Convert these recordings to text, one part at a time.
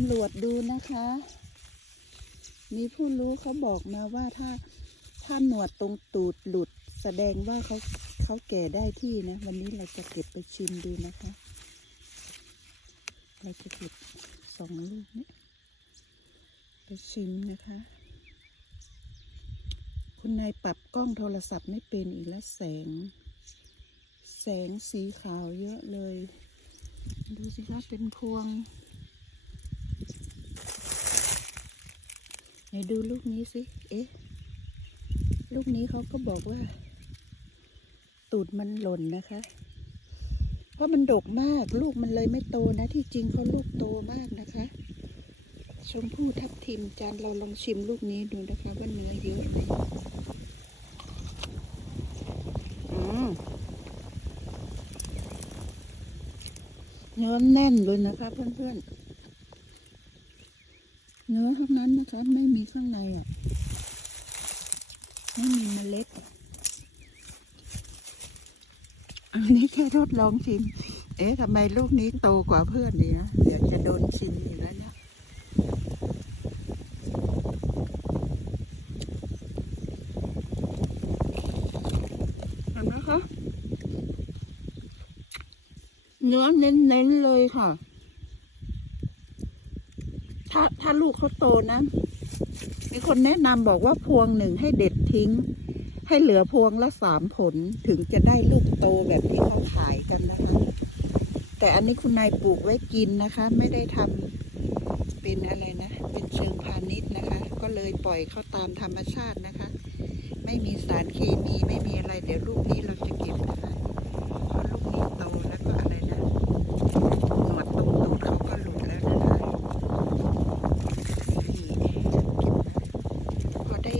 ำรวจดูนะคะ มีผู้รู้เขาบอกมาว่าถ้าถ้าหนวดตรงตูดหลุด แสดงว่าเขาเขาแก่ได้ที่นะ วันนี้เราจะเก็บไปชิมดูนะคะ เราจะเก็บสองลูกนี้ไปชิมนะคะ คุณนายปรับกล้องโทรศัพท์ไม่เป็นอีกแล้วแสง แสงสีขาวเยอะเลย ดูสิคะเป็นพวง ไหนดูลูกนี้สิ เอ๊ะ ลูกนี้เขาก็บอกว่า ตูดมันหล่นนะคะ เพราะมันดกมาก ลูกมันเลยไม่โตนะ ที่จริงเขาลูกโตมากนะคะ ชมพู่ทับทิมจานเราลองชิมลูกนี้ดูนะคะ ว่าเนื้อเยอะไหมเนื้อแน่นเลยนะคะเพื่อนๆ เนื้อข้งนั้นนะคะ ไม่มีข้างในอะ ไม่มีเมล็ด อันนี้แค่ทดลองชิม เอ๊ะทำไมลูกนี้โตกว่าเพื่อนเนี่ยเดี๋ยวจะโดนชิมอยู่แล้วเนี่ยเห็นไหมคะเนื้อเน้นๆเลยค่ะ ถ้าถ้าลูกเขาโตนะ มีคนแนะนำบอกว่าพวงหนึ่งให้เด็ดทิ้ง ให้เหลือพวงละสามผลถึงจะได้ลูกโตแบบที่เขาขายกันนะคะ แต่อันนี้คุณนายปลูกไว้กินนะคะ ไม่ได้ทำเป็นอะไรนะ เป็นเชิงพาณิชย์นะคะ ก็เลยปล่อยเขาตามธรรมชาตินะคะ ไม่มีสารเคมีไม่มีอะไร เดี๋ยวลูกนี้เราจะเก็บนะคะพอลูกนี้โตแล้วก็อะไรนะ หนวดตรงตูดเขาก็หลุดแล้วนะคะนี่เก็บมาพอได้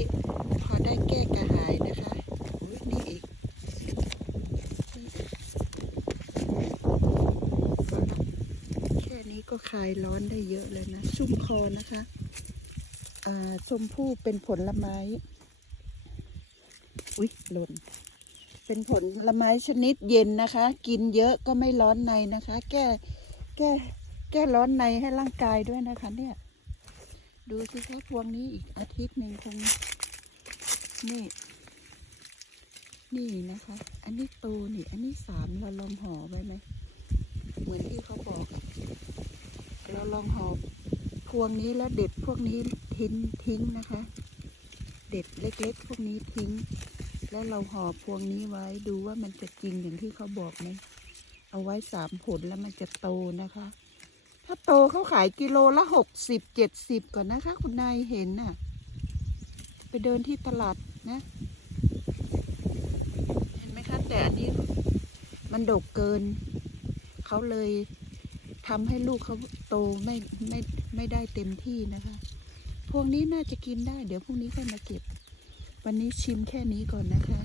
พอได้แก้กระหายนะคะอุ๊ยนี่อีกนี่อีกแค่นี้ก็คลายร้อนได้เยอะเลยนะชุ่มคอนะคะชมพู่เป็นผลไม้ อุ๊ยหล่น เป็นผลไม้ชนิดเย็นนะคะ กินเยอะก็ไม่ร้อนในนะคะ แก้แก้แก้ร้อนในให้ร่างกายด้วยนะคะ เนี่ย ดูสิคะพวงนี้อีกอาทิตย์หนึ่งคง นี่ นี่นะคะ อันนี้โตนี่ อันนี้สามเราลองห่อไว้ไหม เหมือนที่เขาบอก เราลองห่อพวงนี้แล้วเด็ดพวกนี้ทิ้งทิ้งนะคะ เด็ดเล็กๆ พวกนี้ทิ้ง แล้วเราห่อพวงนี้ไว้ดูว่ามันจะจริงอย่างที่เขาบอกไหมเอาไว้สามผลแล้วมันจะโตนะคะ ถ้าโตเขาขายกิโลละหกสิบเจ็ดสิบก่อนนะคะ คุณนายเห็นน่ะ ไปเดินที่ตลาดนะ เห็นไหมคะแต่อันนี้มันดกเกิน เขาเลย ทำให้ลูกเขาโตไม่ไม่ไม่ได้เต็มที่นะคะ พวงนี้น่าจะกินได้ เดี๋ยวพรุ่งนี้ค่อยมาเก็บ วันนี้ชิมแค่นี้ก่อนนะคะ